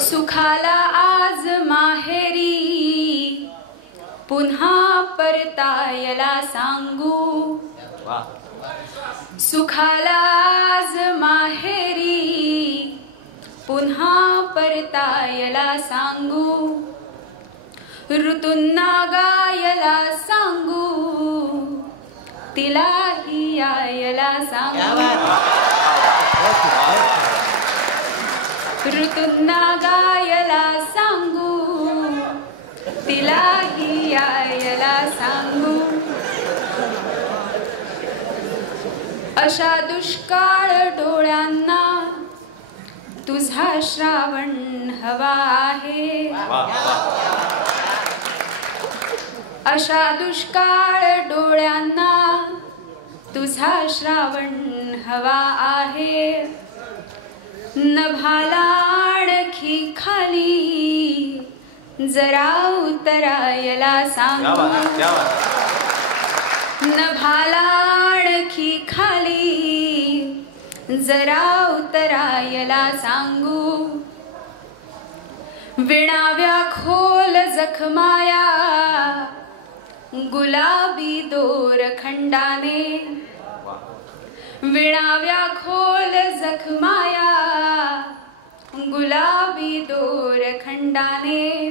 सुखाला आज माहेरी पुन्हा परतायला सांगू. सुखाला आज माहेरी पुन्हा परतायला सांगू. ऋतूंना गायला सांगू, तिलाही यायला सांगू. ऋतूंना गायला सांगू, तिलाही यायला सांगू. अशा दुष्काळ डोळ्यांना तुझा श्रावण हवा आहे. अशा दुष्काळ डोळ्यांना तुझा श्रावण हवा आहे. नभाला आणखी खाली जरा उतरायला सांगू. नभाला आणखी खाली जरा उतरायला सांगू. विणाव्या खोल जखमाया गुलाबी दोरखंडाने. विणाव्या खोल जखमाया गुलाबी दोरखंडाने.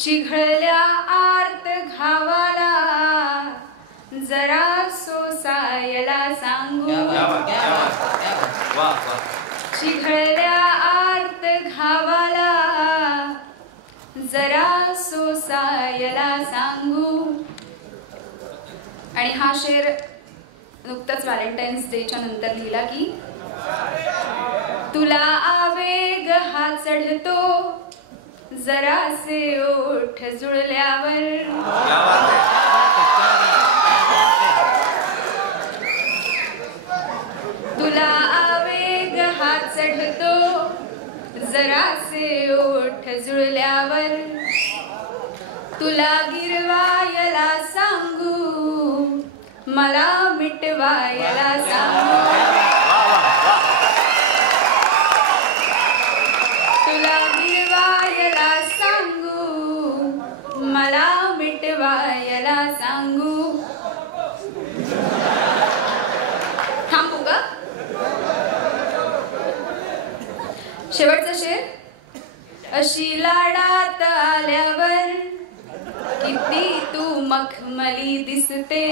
चिघळल्या आर्त घावाला जरा सोसायला सांगू. चिघळल्या आर्त घावाला जरा सोसायला सांगू. आणि हा शेर नुकताच व्हॅलेंटाईन्स डेच्या नंतर लिहिला की तुला आवेग हा चढतो जरासे ओठ जुळल्यावर. तुला आवेग हा चढतो जरासे ओठ जुळल्यावर. तुला गिरवायला सांगू, मला मिटवायला सांगू. तुला गिरवायला सांगू, मला मिटवायला सांगू. थांबू का? शेवटचा शेर. अशी लाडात आल्यावर किती तू मखमली दिसते.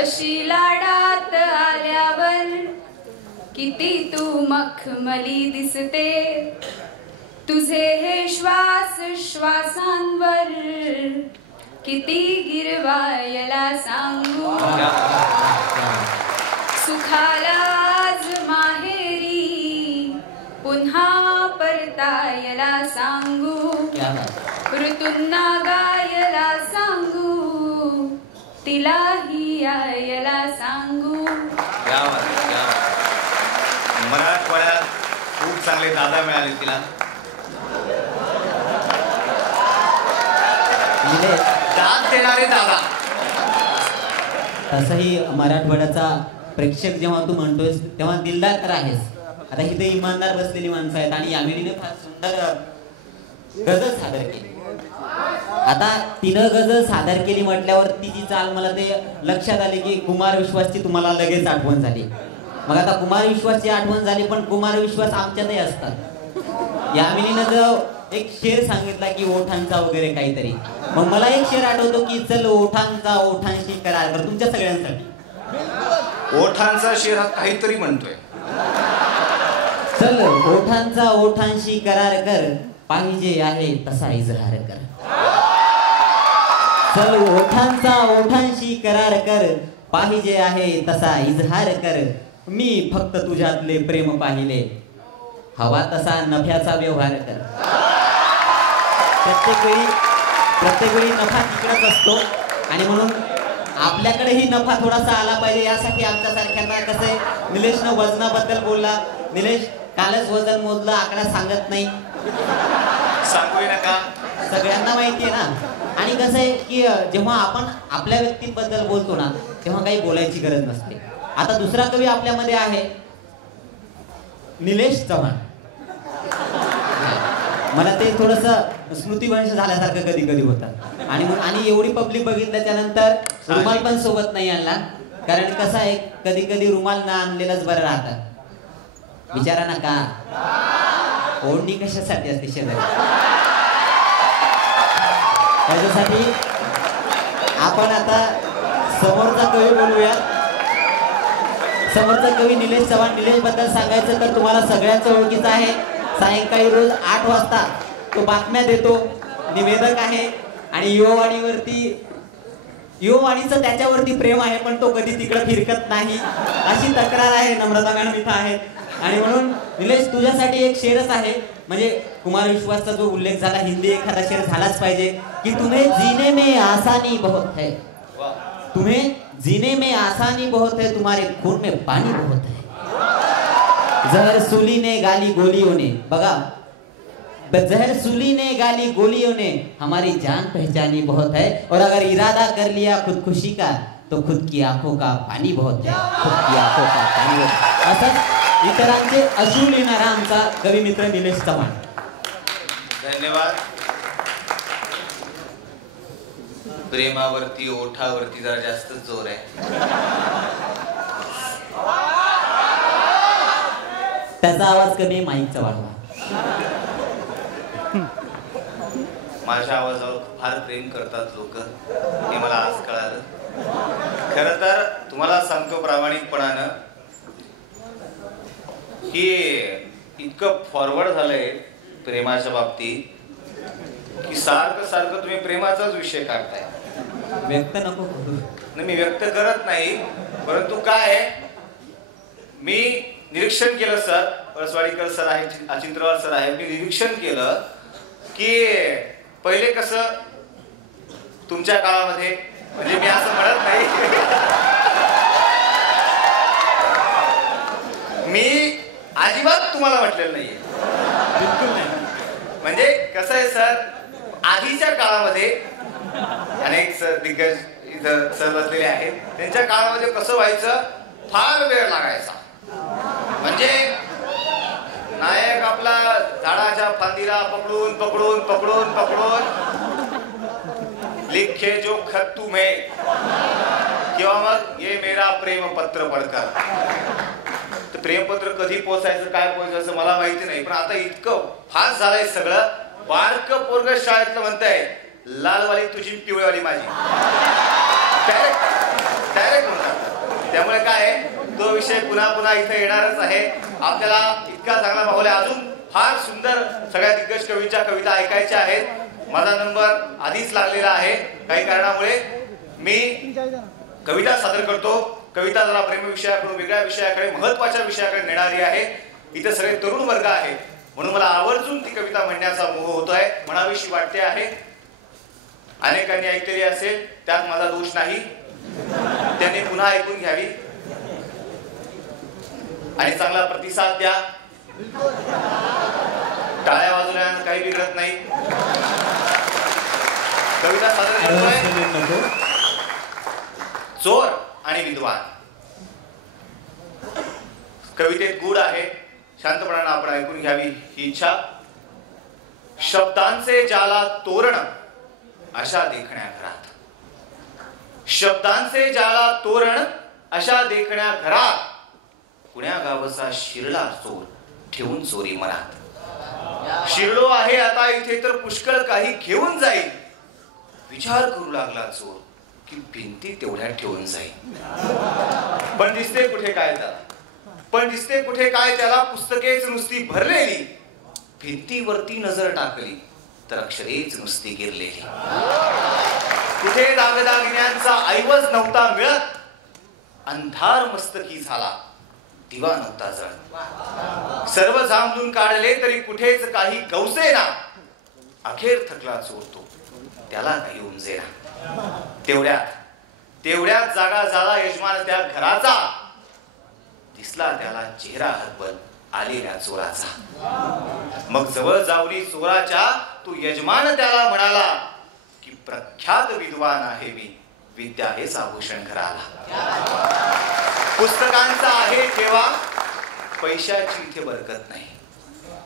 अशी लाडात आल्यावर किती तू मखमली दिसते. तुझे हे श्वास श्वासांवर किती गिरवायला सांगू. सुखाला आज माहेरी पुन्हा परतायला सांगू. ऋतूंना गायला सांगू, तिलाही यायला सांगू. मराठवाड्यात खूप चांगले दादा मिळाले तिला. दाद देणारे दादा. तसंही मराठवाड्याचा प्रेक्षक जेव्हा तू म्हणतोय तेव्हा दिलदार तर आहेस. आता इथे इमानदार बसलेली माणसं आहेत आणि यामिनीने फार सुंदर गजल सादर केली. आता तिनं गजल सादर केली म्हटल्यावर तिची चाल मला ते लक्षात आले की कुमार विश्वासची तुम्हाला लगेच आठवण झाली. मग आता कुमार विश्वासची आठवण झाली पण कुमार विश्वास आमच्यातही असतात. यामिनीनं जो एक शेर सांगितला की ओठांचा वगैरे काहीतरी, मग मला एक शेर आठवतो की चल ओठांचा ओठांशी करार कर. तुमच्या सगळ्यांसाठी ओठांचा शेर काहीतरी म्हणतोय. चल ओठांचा ओठांशी करार कर, पाहिजे आहे तसा इजहार कर. चल ओठांचा ओठांशी करार कर, पाहिजे आहे तसा इजहार कर. मी फक्त तुझ्यातले प्रेम पाहिले, हवा तसा नफ्याचा व्यवहार कर. प्रत्येक वेळी नफा तिकडच असतो आणि म्हणून आपल्याकडेही नफा थोडासा आला पाहिजे यासाठी आमच्यासारख्यांना कसं आहे. निलेशनं वजनाबद्दल बोलला. निलेश कालच वजन मोजलं, आकडा सांगत नाही. सांगू नका, सगळ्यांना माहिती आहे ना. आणि कसं आहे की जेव्हा आपण आपल्या व्यक्तीबद्दल बोलतो ना तेव्हा काही बोलायची गरज नसते. आता दुसरा कवी आपल्यामध्ये आहे निलेश चव्हाण. मला ते थोडंसं स्मृतिभ्रंश झाल्यासारखं कधी कधी होतं. आणि एवढी पब्लिक बघितल्याच्या नंतर रुमाल पण सोबत नाही आणला, कारण कसं आहे कधी कधी रुमाल न आणलेलंच बरं राहतं. विचारा ना का ओढणी कशासाठी असते शेजारी. त्याच्यासाठी आपण आता समोरचा कवी बोलूया. समोरचा कवी निलेश चव्हाण. निलेश बद्दल सांगायचं तर तुम्हाला सगळ्यांचं ओळखीचं आहे. सायंकाळी रोज 8 वाजता तो बातम्या देतो, निवेदक आहे. आणि युववाणीचं त्याच्यावरती प्रेम आहे, पण तो कधी तिकडे फिरकत नाही अशी तक्रार आहे. नम्रता मॅडम इथं आहेत. आणि म्हणून निलेश तुझ्यासाठी एक शेरच आहे. म्हणजे कुमार विश्वासचा जो उल्लेख झाला, हिंदी एखादा शेर झालाच पाहिजे की तुम्हें जीने में आसानी बहुत है, तुम्हें जीने में आसानी बहुत है, तुम्हारे खून में पानी बहुत है. जहर सुली ने गाली गोलियों ने, बघा, जहर सुली ने गाली गोलियों ने हमारी जान पहचानी बहुत है. और अगर इरादा कर लिया खुदकुशी का तो खुद की आंखों का पानी बहुत है, खुद की आंखों का पानी बहुत है. असं इतरांचे अश्रू लिहिणारा आमचा कवी मित्र निलेश चव्हाण. धन्यवाद. प्रेमावरती ओठावरती जरा जास्त जोर आहे. त्याचा आवाज कमी, माईकचा वाढवा. माझ्या आवाजावर फार प्रेम करतात लोक, हे मला आज कळालं. खरं तर तुम्हाला सांगतो प्रामाणिकपणानं की इतकं फॉरवर्ड झालंय प्रेमाच्या बाबतीत की सारखं तुम्ही प्रेमाचाच विषय काढताय. व्यक्त नको करू. मी व्यक्त करत नाही, परंतु काय आहे, मी निरीक्षण केलं सर, परसवाडीकर सर आहे, अचिंत्रवार सर आहे, मी निरीक्षण केलं की पहिले कसं तुमच्या काळामध्ये, म्हणजे मी असं म्हणत नाही, मी अजिबात तुम्हाला म्हटलेलं नाहीये, बिलकुल नाही. म्हणजे कसं आहे सर, आधीच्या काळामध्ये अनेक सर दिग्गज इथं सर बसलेले आहेत, त्यांच्या काळामध्ये कसं व्हायचं, फार वेळ लागायचा. म्हणजे नायक आपला झाडाच्या फांदीला पकडून पकडून पकडून पकडून लिखे जो खत तुम्हें, किंवा मग ये मेरा प्रेम पत्र पडकर. तर प्रेमपत्र कधी पोचायचं, काय पोचायचं मला माहिती नाही, पण आता इतकं फास्ट झालंय सगळं. बारकं पोरग शाळेतलं म्हणताय लालवाली तुझी पिवळीवाली माझी, डायरेक्ट म्हणतात. त्यामुळे काय, तो विषय पुन्हा इथे येणारच आहे. आपल्याला इतका चांगला माहोल आहे, अजून फार सुंदर सगळ्या दिग्गज कवीच्या कविता ऐकायच्या आहेत. माझा नंबर आधीच लागलेला आहे, काही कारणामुळे मी कविता सादर करतो. कविता जरा प्रेम विषयाकडून वेगळ्या विषयाकडे, महत्वाच्या विषयाकडे नेणारी आहे. इथे सगळे तरुण वर्ग आहे, म्हणून मला आवर्जून ती कविता म्हणण्याचा मोह होतोय, म्हणावीशी वाटते आहे. अनेकांनी ऐकलेली असेल, त्यात माझा दोष नाही, त्यांनी पुन्हा ऐकून घ्यावी आणि चांगला प्रतिसाद द्या. टाळ्या वाजवल्यानं काही बिघडत नाही. कविता सादर करतोय, चोर आणि विद्वान. कवितेत गूढ आहे, शांतपणानं आपण ऐकून घ्यावी ही इच्छा. शब्दांचे ज्याला तोरण अशा देखण्या घरात, शब्दांचे ज्याला तोरण अशा देखण्या घरात, पुण्या गावचा शिरला चोर ठेवून चोरी मनात. शिरलो आहे आता इथे तर पुष्कळ काही घेऊन जाईल, विचार करू लागला चोर की भिंती तेवढ्या ठेवून जाईल. पण दिसते कुठे काय त्याला, पण दिसते कुठे काय त्याला, पुस्तकेच नुसती भरलेली, भिंतीवरती नजर टाकली तर अक्षरेच नुसती गिरलेली. कुठे दागदागिन्यांचा ऐवज नव्हता मिळत, अंधार मस्तकी झाला, दिवा नव्हता जळत. सर्व झांबून काढले तरी कुठेच काही गवसेना, अखेर थकला चोरतो त्याला काही उमजेना. तेवढ्यात जागा झाला यजमान त्या घराचा, दिसला त्याला चेहरा हरबल आलेल्या चोराचा. मग जवळ जाऊनी चोराच्या तू यजमान त्याला म्हणाला की प्रख्यात विद्वान आहे मी, विद्या हेच आभूषण घराला. पुस्तकांचा आहे ठेवा, पैशाची इथे बरकत नाही.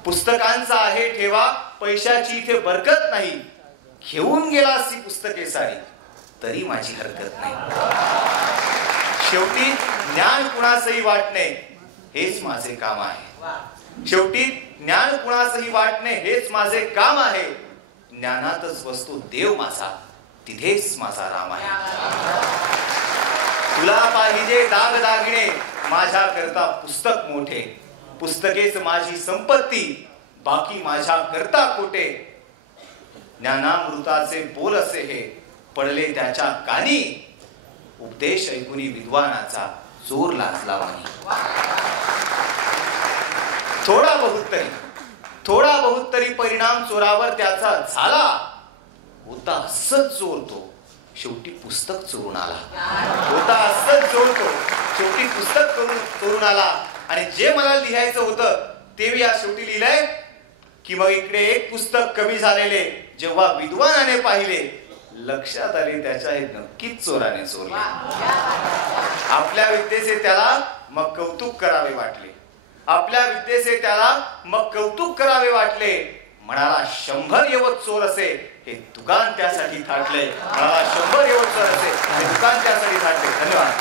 पुस्तकांचा आहे ठेवा, पैशाची इथे बरकत नाही. घेऊन गेलास ती पुस्तके सारी तरी माझी हरकत नाही. शेवटी ज्ञान कुणासही वाटणे हेच माझे काम आहे. शेवटी ज्ञान कुणासही वाटणे हेच माझे काम आहे. ज्ञानातच वस्तू देव माझा, तिथेच माझा राम आहे. तुला पाहिजे दागदागिने, माझ्या करता पुस्तक मोठे. पुस्तकेच माझी संपत्ती, बाकी माझ्या करता खोटे. ज्ञानामृताचे बोल असे हे पडले त्याच्या कानी. उपदेश ऐकुनी विद्वानाचा जोर लाजला वाणी. थोडा बहुत तरी परिणाम चोरावर त्याचा झाला. होता असच चोरतो, शेवटी पुस्तक चोरून आला. होता असच चोरतो, शेवटी पुस्तक चोरून आला. आणि जे मला लिहायचं होतं ते मी या शेवटी लिहिलंय की मग इकडे एक पुस्तक कमी झालेले जेव्हा विद्वानाने पाहिले, लक्षात आले त्याच्या हे नक्कीच चोराने चोरले. आपल्या विद्येचे त्याला मग कौतुक करावे वाटले. आपल्या विद्येचे त्याला मग कौतुक करावे वाटले. म्हणाला 100 यवत चोर असे हे दुकान त्यासाठी थाटले. म्हणाला 100 यवत चोर असे हे दुकान त्यासाठी थाटले. धन्यवाद.